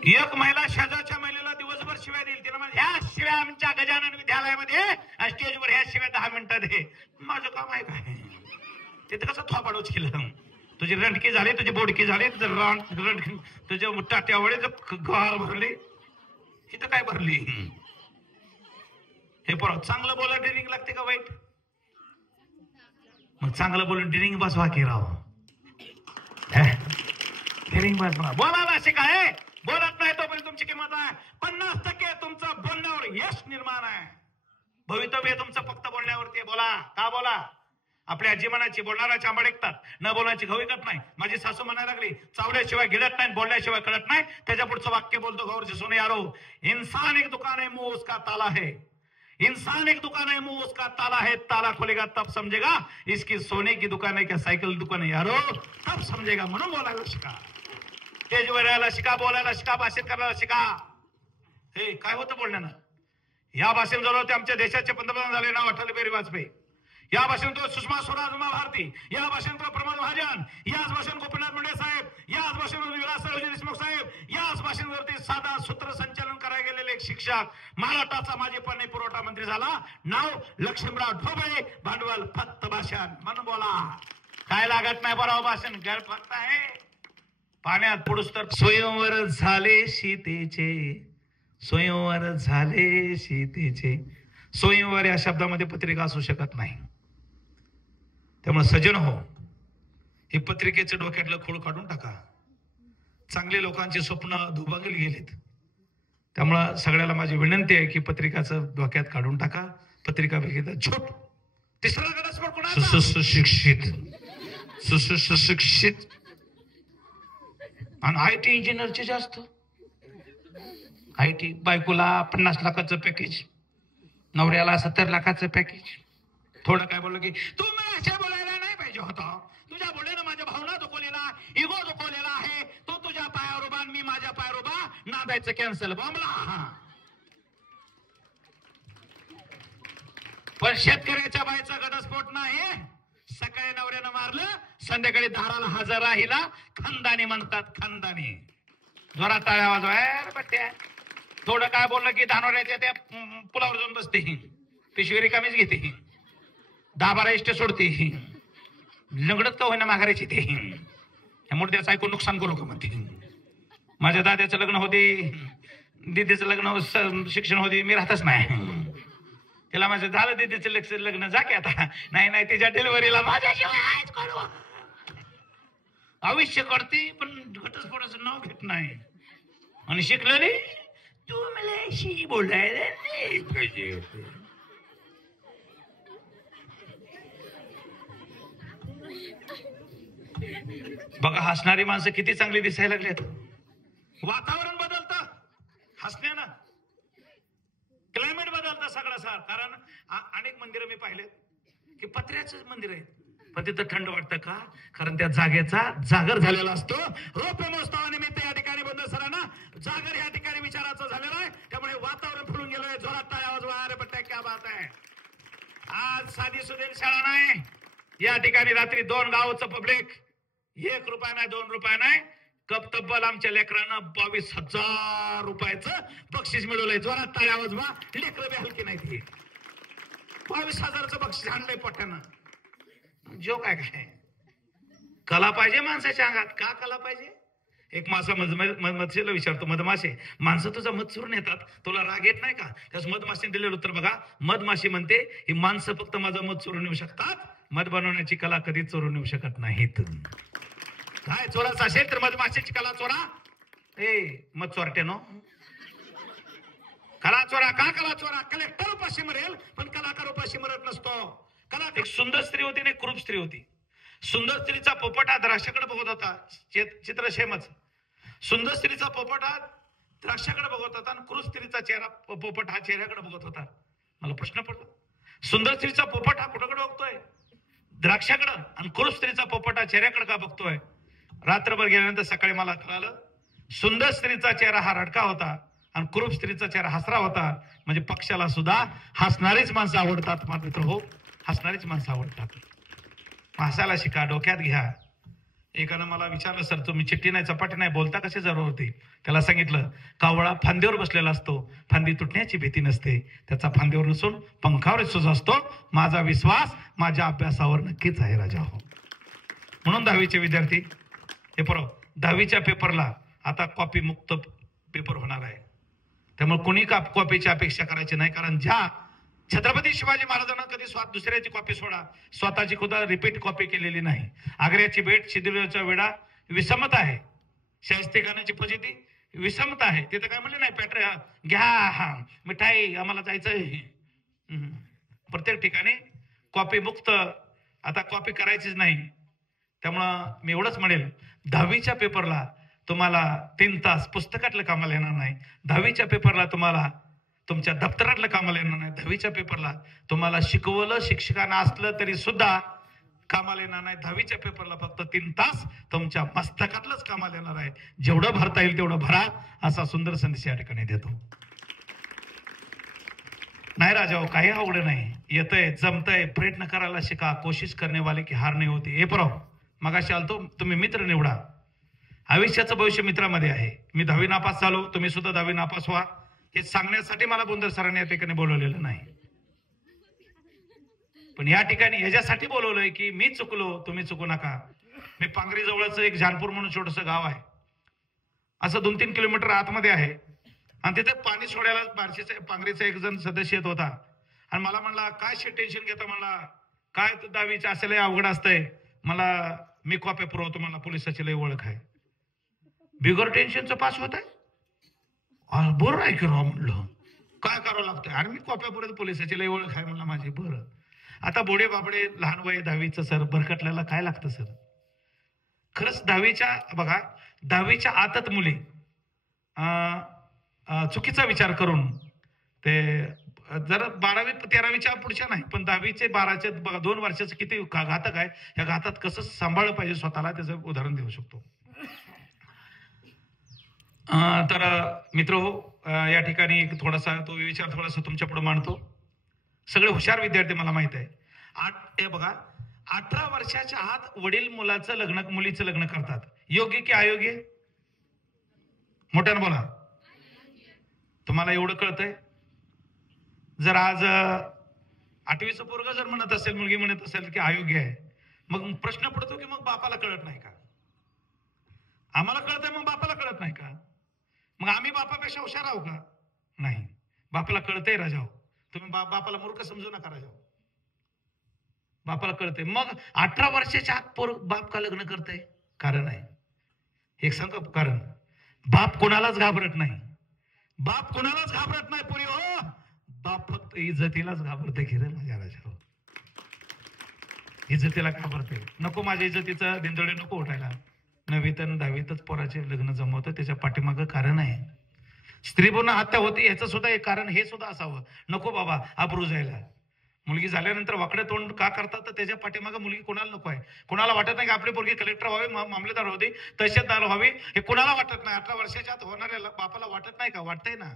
एक महिला शेजारच्या महिलेला दिवसभर शिवाय देईल. तिला म्हणजे ह्या शिवाय आमच्या गजानन विद्यालयामध्ये स्टेजवर ह्या शिवाय 10 मिनिटं दे. माझं काम आहे काय. तिथे कसं थोपाडूच केलं. तुझी रंडकी झाली, तुझी बोडकी झाली, तुझ्या टाट्यावळे गाळ भरली, इथं काय भरली. हे परत चांगलं बोला ट्रेनिंग लागते का वाईट. मग चांगलं बोलून ट्रेनिंग बसवा की राव. ट्रेनिंग बसवा, बोलायला शिकाय. बोलत नाही तोपर्यंत तुमची किंमत आहे. 50% तुमचं बोलण्यावर यश निर्माण आहे. भवितव्य तुमचं फक्त बोलण्यावरती. बोला का बोला. आपल्या आजी म्हणायची बोलणाराचे आंबट ऐकतात, न बोलण्याची घाऊ ऐकत नाही. माझी सासू म्हणायला लागली चावल्याशिवाय गिळत नाही, बोलल्याशिवाय कळत नाही. त्याच्या पुढचं वाक्य बोलतो गौरचे सोने यारो, इंसान एक दुकान है मुंह उसका ताला है. इंसान एक दुकान है मुंह उसका ताला है. ताला खोलेगा तब समझेगा इसकी सोने की दुकान है क्या सायकल दुकान है यारो, तब समझेगा. म्हणून बोलायला शिका, स्टेजवर यायला शिका, बोलायला शिका, भाषण करायला शिका. हे काय होतं बोलण्यानं. या भाषण जवळ होते आमच्या देशाचे पंतप्रधान झाले नाव अटल बिहारी वाजपेयी. या भाषण तो सुषमा स्वराज, उमा भारती. या भाषण तो प्रमोद महाजन. याच भाषण गोपीनाथ मुंडे साहेब. याच भाषण विलासरावजी देशमुख साहेब. याच भाषणावरती साधा सूत्रसंचालन करायला गेलेले एक शिक्षक, महाराष्ट्राचा माजी पाणी पुरवठा मंत्री झाला, नाव लक्ष्मणराव ढोबळे. भांडवल फक्त भाषण. म्हणून बोला, काय लागत नाही बरोबर भाषण, गैर फक्त आहे. पाण्यात पुढुस तर स्वयंवर झाले सीतेचे, स्वयंवर झाले सीतेचे. स्वयंवर या शब्दामध्ये पत्रिका असू शकत नाही. त्यामुळे सज्जन हो, हे पत्रिकेचं डोक्यातलं खोड काढून टाका. चांगले लोकांचे स्वप्न दुभागील गेलेत. त्यामुळं सगळ्याला माझी विनंती आहे की पत्रिकाचं डोक्यात काढून टाका. पत्रिका बघितलं छोट. तिसरा घटस्फोट कोणाचा. सुशिक्षित, सुशिक्षित आणि IT इंजिनियरचे जास्त. IT बायकोला 50 लाखाचं पॅकेज, नवऱ्याला 70 लाखाचं पॅकेज. थोडं काय बोललं की तू मला अशा बोलायला नाही पाहिजे होता. तुझ्या बोलण्यानं माझ्या भावना दुखवलेला, इगो दुखवलेला आहे. तो तुझ्या पायावर उभा, मी माझ्या पायावर उभा. नादायचं कॅन्सल बॉम्बला. पण शेतकऱ्याच्या बाईचा घटस्फोट नाही. सकाळी नवऱ्यानं मारलं, संध्याकाळी दाराला हजर राहिला. खानदानी म्हणतात, खानदानी. जोरात टाळ्या वाजवा बट्ट्या. थोडं काय बोललं की धानोऱ्याच्या त्या पुलावर जाऊन बसते, पिशवी रिकामीच घेते, 10-12 इष्ट सोडते, लंगडत का होईना माघारायची ते. त्यामुळे त्याचं ऐकून नुकसान करू का म्हणते. माझ्या दादाचं लग्न होते, दीदीचं लग्न शिक्षण होते, मी राहतच नाही. तिला माझं झालं दीदीचं लग्न, जा की आता. नाही तिच्या डिलिव्हरीला माझ्याशिवाय करू. आयुष्य करते पण घटस्फोटाचं नाव घेत नाही. आणि शिकलेली तू मला बोलायला नाही पाहिजे. बघा हसणारी माणसं किती चांगली दिसायला लागलेत. वातावरण बदलतं हसण्यानं, क्लायमेट बदलतं सगळं सर. कारण अनेक मंदिरं मी पाहिलेत की पत्र्याच मंदिर आहेत, पण तिथं थंड वाटतं का? कारण त्या जागेचा जागर झालेला असतो. रोप महोत्सवानिमित्त या ठिकाणी बंद सरांना जागर या ठिकाणी विचाराचं झालेलं आहे. त्यामुळे वातावरण फुलून गेलोय. जोरात टाळ्या वाजवा. अरे बट्ट्या क्या बात आहे. आज साधी सुधीर शाळा नाही. या ठिकाणी रात्री 2 गावचं पब्लिक, 1 रुपया नाही, 2 रुपया नाही, कप तब्बल आमच्या लेकरांना 22,000 रुपयाचं बक्षीस मिळवलंय. जोरात टाळ्या वाजवा. लेकरं बी हलकी नाही ती. 22,000चं बक्षीस आणलंय पोट्यानं. जो काय कला पाहिजे माणसाच्या अंगात. का कला पाहिजे? एक मासा मधमाशीला विचारतो, मधमाशे माणसं तुझा मध चोरून येतात, तुला राग येत नाही का? त्यास मधमाशीने दिलेलं उत्तर बघा. मधमाशी म्हणते ही माणसं फक्त माझा मध चोरून येऊ शकतात, मध बनवण्याची कला कधीच चोरून येऊ शकत नाहीत. काय चोराचं असेल तर मधमाशीची कला चोरा. मध चोरट्यानो, कला चोरा. का कला चोरा? कलेक्टर उपाशी मरेल पण कलाकार उपाशी मरत नसतो. कला. एक सुंदर स्त्री होती आणि एक क्रूप स्त्री होती. सुंदर स्त्रीचा पोपट हा द्राक्षाकडे बघत होता. चित्र सेमच. सुंदर स्त्रीचा पोपट हा द्राक्षाकडे बघत होता आणि क्रूप स्त्रीचा पोपट हा चेहऱ्याकडे बघत होता. मला प्रश्न पडला, सुंदर स्त्रीचा पोपट हा कुठेकडे बघतोय? द्राक्षाकडे. आणि क्रूप स्त्रीचा पोपट हा चेहऱ्याकडे का बघतोय? रात्रभर गेल्यानंतर सकाळी मला कळालं, सुंदर स्त्रीचा चेहरा हा रडका होता आणि क्रूप स्त्रीचा चेहरा हसरा होता. म्हणजे पक्षाला सुद्धा हसणारीच माणसं आवडतात. मात्र हो, हसणारीच माणसं आवडतात. हसायला शिका, डोक्यात घ्या. एकानं मला विचारलं, सर तुम्ही चिठ्ठी नाही चपाटी नाही बोलता कशी जरूर होती? त्याला सांगितलं, कावळा फांदीवर बसलेला असतो, फांदी तुटण्याची भीती नसते, त्याचा फांदीवर नसून पंखावर विश्वास असतो. माझा विश्वास माझ्या अभ्यासावर नक्कीच आहे राजा हो. म्हणून 10वीचे विद्यार्थी हे परवा 10वीच्या पेपरला आता कॉपी मुक्त पेपर होणार आहे. त्यामुळे कोणी कॉपीची अपेक्षा करायची नाही. कारण ज्या छत्रपती शिवाजी महाराजांना कधी दुसऱ्याची कॉपी सोडा, स्वतःची खुदा रिपीट कॉपी केलेली नाही. आग्र्याची भेट, शिदिलाचा वेडा विषमता आहे. शाहिस्तेखानाची फजिती विषमता आहे. तिथं काय म्हणले नाही, पॅट्रे घ्या मिठाई आम्हाला जायचंय. प्रत्येक ठिकाणी कॉपी मुक्त. आता कॉपी करायचीच नाही. त्यामुळं मी एवढंच म्हणेल, 10वीच्या पेपरला तुम्हाला 3 तास पुस्तकातलं कामाला येणार नाही. 10वीच्या पेपरला तुम्हाला तुमच्या दप्तरातलं कामाला येणार नाही. 10वीच्या पेपरला तुम्हाला शिकवलं शिक्षकांना असलं तरी सुद्धा कामाला येणार नाही. 10वीच्या पेपरला फक्त 3 तास तुमच्या मस्तकातलंच कामाला येणार आहे. जेवढं भरता येईल तेवढं भरा, असा सुंदर संदेश या ठिकाणी देतो. नाही राजा काही अवघड नाही, येतंय जमतंय, प्रयत्न करायला शिका. कोशिश करणे वाले की हार नाही होती. हे परव मगाशी आलतो, तुम्ही मित्र निवडा. आयुष्याचं भविष्य मित्रामध्ये आहे. मी 10वी नापास झालो, तुम्ही सुद्धा 10वी नापास व्हा, हे सांगण्यासाठी मला बोंदर सरांनी या ठिकाणी बोलवलेलं नाही. पण या ठिकाणी ह्याच्यासाठी बोलवलंय की मी चुकलो, तुम्ही चुकू नका. मी पांगरी जवळचं एक जानपूर म्हणून छोटंसं गाव आहे, असं 2-3 किलोमीटर आतमध्ये आहे. आणि तिथे पाणी सोडायला पांगरीचा एक जण सदस्य येत होता आणि मला म्हणला, काय टेन्शन घेता? म्हणला काय 10वीचं असेल अवघड असतंय, मला मी कॉप्या पुरवतो, मला पोलिसाची लय ओळख आहे. बिगर टेन्शनचं पास होत आहे? बरं आहे की राव. म्हणलं काय करावं लागतंय? आणि मी कॉप्या पुरवतो, पोलिसाची लय ओळख आहे म्हणला माझी. बरं, आता बोडे बाबडे लहान वय 10वीचं सर भरकटल्याला काय लागतं सर? खरंच 10वीच्या बघा, 10वीच्या आतच मुली चुकीचा विचार करून ते जरा 12वी 13वीच्या पुढच्या नाही, पण 10वीचे 12चे बघा 2 वर्षाचं किती घातक आहे. या घातात कसं सांभाळलं पाहिजे स्वतःला, त्याचं उदाहरण देऊ शकतो. तर मित्र हो, या ठिकाणी एक थोडासा तो विचार थोडासा तुमच्या पुढे मांडतो. सगळे हुशार विद्यार्थी मला माहित आहे. हे बघा, 18 वर्षाच्या आत वडील मुलीचं लग्न करतात. योग्य की अयोग्य? मोठ्यानं बोला. तुम्हाला एवढं कळतंय? जर आज 8वीचं पोरग जर म्हणत असेल, मुलगी म्हणत असेल की अयोग्य आहे, मग प्रश्न पडतो की मग बापाला कळत नाही का? आम्हाला कळतंय मग बापाला कळत नाही का? मग आम्ही बापापेक्षा हुशार आहो का? नाही, बापाला कळतंय राजाओ. तुम्ही बापाला मूर्ख समजू नका राजाओ. बापाला कळतंय. मग 18 वर्षाच्या आत बाप का लग्न करतंय? कारण आहे. एक सांगा कारण. बाप कोणालाच घाबरत नाही. बाप कोणालाच घाबरत नाही पुरी हो. बाप फक्त इज्जतीलाच घाबरते. खिरे माझ्या राजा, इज्जतीला घाबरते. नको माझ्या इज्जतीचा दिंदोडे नको उठायला. 9वीत आणि 10वीतच पोराचे लग्न जमवतं, त्याच्या पाठीमागं कारण आहे. स्त्री भ्रूण हत्या होती याचं सुद्धा एक कारण हे सुद्धा असावं. नको बाबा आबरू जायला. मुलगी झाल्यानंतर वाकडे तोंड का करतात? तर त्याच्या पाठीमागं मुलगी कोणाला नको आहे. कोणाला वाटत नाही की आपली पोरगी कलेक्टर व्हावी, मामलेदार व्हावी, तहसीलदार व्हावी, हे कोणाला वाटत नाही. 18 वर्षाच्या आत होणाऱ्या बापाला वाटत नाही का? वाटतंय ना.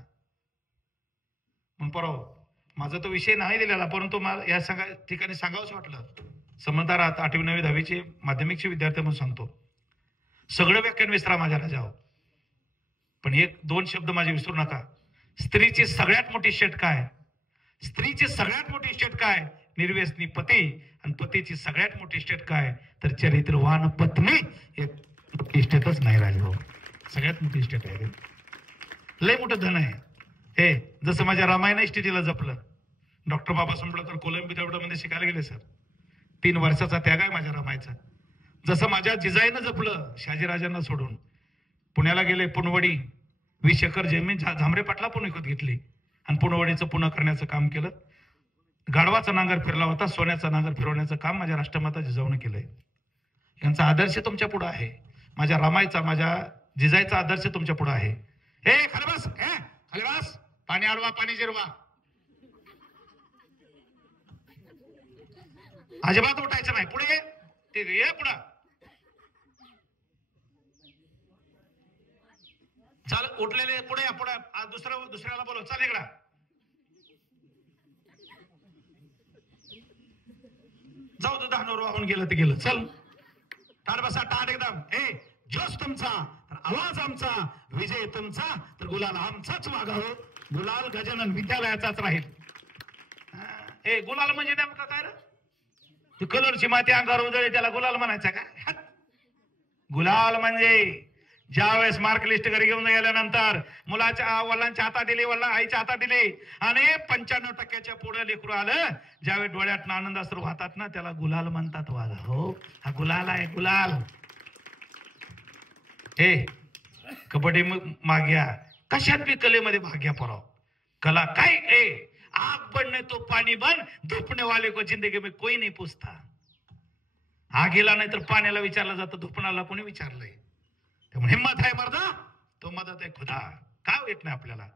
मग परवा माझा तो विषय नाही दिलेला, परंतु मला या ठिकाणी सांगावंच वाटलं. समजदारात 8वी 9वी 10वीचे माध्यमिकचे विद्यार्थी म्हणून सांगतो, सगळं व्याख्यान विसरा माझ्या राजाओ, पण 1-2 शब्द माझे विसरू नका. स्त्रीची सगळ्यात मोठी शेट काय? स्त्रीची सगळ्यात मोठी शेट काय? निर्व्यसनी पती. आणि पतीची सगळ्यात मोठी शेट काय? तर चरित्रवान पत्नी. एक मोठी शेटच नाही राजाओ, सगळ्यात मोठी शेट आहे. लय मोठं धन आहे हे. जसं माझ्या रामायण इस्टेटीला जपलं. डॉक्टर बाबासाहेब आंबेडकर कोलंबी मध्ये शिकायला गेले सर. 3 वर्षाचा त्याग आहे माझ्या रामायचा. जसं माझ्या जिजाईनं जपलं शहाजीराजांना सोडून. पुण्याला गेले, पुनवडी 20 एकर जमीन झांबरे पाटला पण विकत घेतली आणि पुनवडीचं पुन्हा करण्याचं काम केलं. गाढवाचा नांगर फिरला होता, सोन्याचा नांगर फिरवण्याचं काम माझ्या राष्ट्रमाता जिजाऊने केलंय. यांचा आदर्श तुमच्या पुढे आहे. माझ्या रामायचा, माझ्या जिजाईचा आदर्श तुमच्या पुढे आहे. हे खाली बस, खाली बस. पाणी अडवा, पाणी जिरवा. अजिबात उठायचं नाही. पुढे ये, पुढे चाल. उठलेले पुढे या, पुढे. दुसऱ्याला बोलव. चाल इकडा. जाऊ दे, दहानवर वाहून गेलं ते गेलं. चल ताट बसा, ताट एकदम. जोश तुमचा तर आवाज आमचा, विजय तुमचा तर गुलाल आमचाच वागावं. गुलाल गजानन विद्यालयाचाच राहील. गुलाल म्हणजे नेमका काय रे? कलरची माती अंगावर उजळली त्याला गुलाल म्हणायचा का? गुलाल म्हणजे ज्यावेळेस मार्क लिस्ट घरी घेऊन गेल्यानंतर मुलाच्या वडिलांच्या हातात दिली, आईच्या हातात दिली आणि 95% पुढे लेकरू आलं, ज्यावेळेस डोळ्यात आनंद अश्रू वाहतात ना, त्याला गुलाल म्हणतात. वागा हो, हा गुलाल आहे, गुलाल. कबड्डी माग्या, कशात बी कलेमध्ये भाग्या पराव. कला काय? आग बनने तो पाणी बन, धुपने वाले को जिंदगी में कोई नहीं पूछता. आगीला नाही तर पाण्याला विचारलं जातं, धुपणाला कोणी विचारलंय? त्यामुळे हिम्मत आहे मर्दा तो मदत आहे खुदा. काय येत नाही आपल्याला.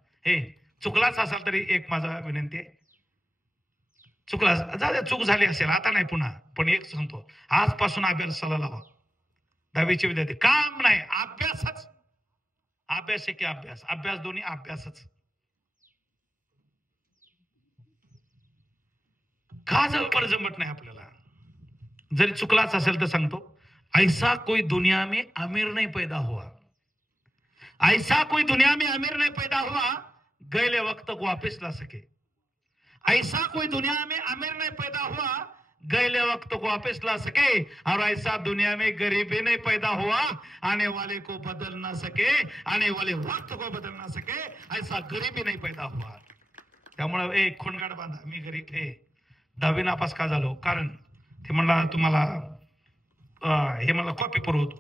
चुकलाच असाल तरी एक माझा विनंती आहे, चुकला जा, चूक झाली असेल आता नाही पुन्हा, पण एक सांगतो, आजपासून अभ्यासाला लावा. 10वीचे विद्यार्थी काम नाही, अभ्यासच. अभ्यास आहे की अभ्यास, अभ्यास दोन्ही अभ्यासच. का जमत नाही आपल्याला? जरी चुकलाच असेल तर सांगतो, ऐसा कोई दुनिया में अमीर नहीं पैदा हुआ, ऐसा कोई दुनिया में अमीर नहीं पैदा हुआ गए वक्त को वापस ला सके. ऐसा कोई दुनिया में अमीर नहीं पैदा हुआ गए वक्त को वापस ला सके, और ऐसा दुनिया में गरीबी नहीं पैदा हुआ आने वाले को बदल ना सके, आने वाले वक्त को बदल ना सके, ऐसा गरीबी नहीं पैदा हुआ. त्यामुळे एक खोंडगाड बांधा. मी गरीब 10वी नापास का झालो? कारण ते म्हणला तुम्हाला हे मला कॉपी पुरवतो.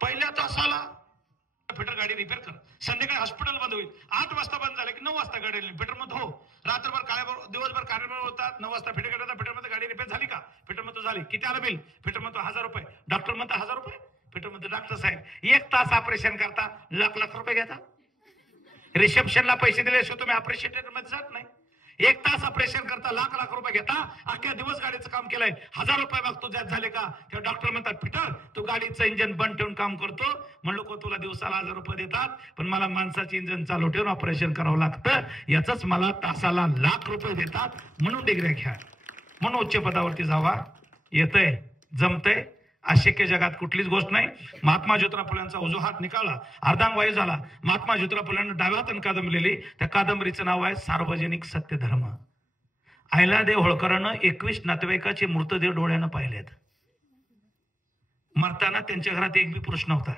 पहिल्या तासाला फिटर गाडी रिपेअर कर, संध्याकाळी हॉस्पिटल बंद होईल, 8 वाजता बंद झाले की 9 वाजता गाडी फिटर मध्ये हो, रात्रभर काळ्याबरोबर दिवसभर कार्यक्रम होतात, 9 वाजता फिटर करतात. फिटर मध्ये गाडी रिपेअर झाली का? फिटर मध्ये झाली. किती आलं बिल? फिटर मध्ये 1000 रुपये. डॉक्टर मध्ये 1000 रुपये. फिटर मध्ये डॉक्टर साहेब 1 तास ऑपरेशन करता, लाख रुपये घेता. रिसेप्शनला पैसे दिल्याशिवाय तुम्ही ऑपरेशन थिएटर मध्ये जात नाही. 1 तास ऑपरेशन करता, लाख रुपये घेता. अख्ख्या दिवस गाडीचं काम केलंय, 1000 रुपये मागतो. ज्यात झाले का? तेव्हा डॉक्टर म्हणतात फिटर तू गाडीचं इंजन बंद ठेवून काम करतो. म्हणलो को तुला दिवसाला 1000 रुपये देतात, पण मला माणसाचे इंजन चालू ठेवून ऑपरेशन करावं लागतं. याच मला तासाला लाख रुपये देतात. म्हणून डिग्र्या घ्या, म्हणून उच्च पदावरती जावा. येतंय, जमतंय अशक्य जगात कुठलीच गोष्ट नाही. महात्मा ज्योतिराव फुलेंचा उजवा हात निकाला, अर्धांगवायू झाला. महात्मा ज्योतिराव फुलेंना डाव्या हाताने कादंबरी लिहिली. त्या कादंबरीचं नाव आहे सार्वजनिक सत्यधर्म. अहिल्यादेवी होळकरांना 21 नातेवाईकाचे मृतदेह डोळ्यानं पाहिलेत. मरताना त्यांच्या घरात एक बी पुरुष नव्हता.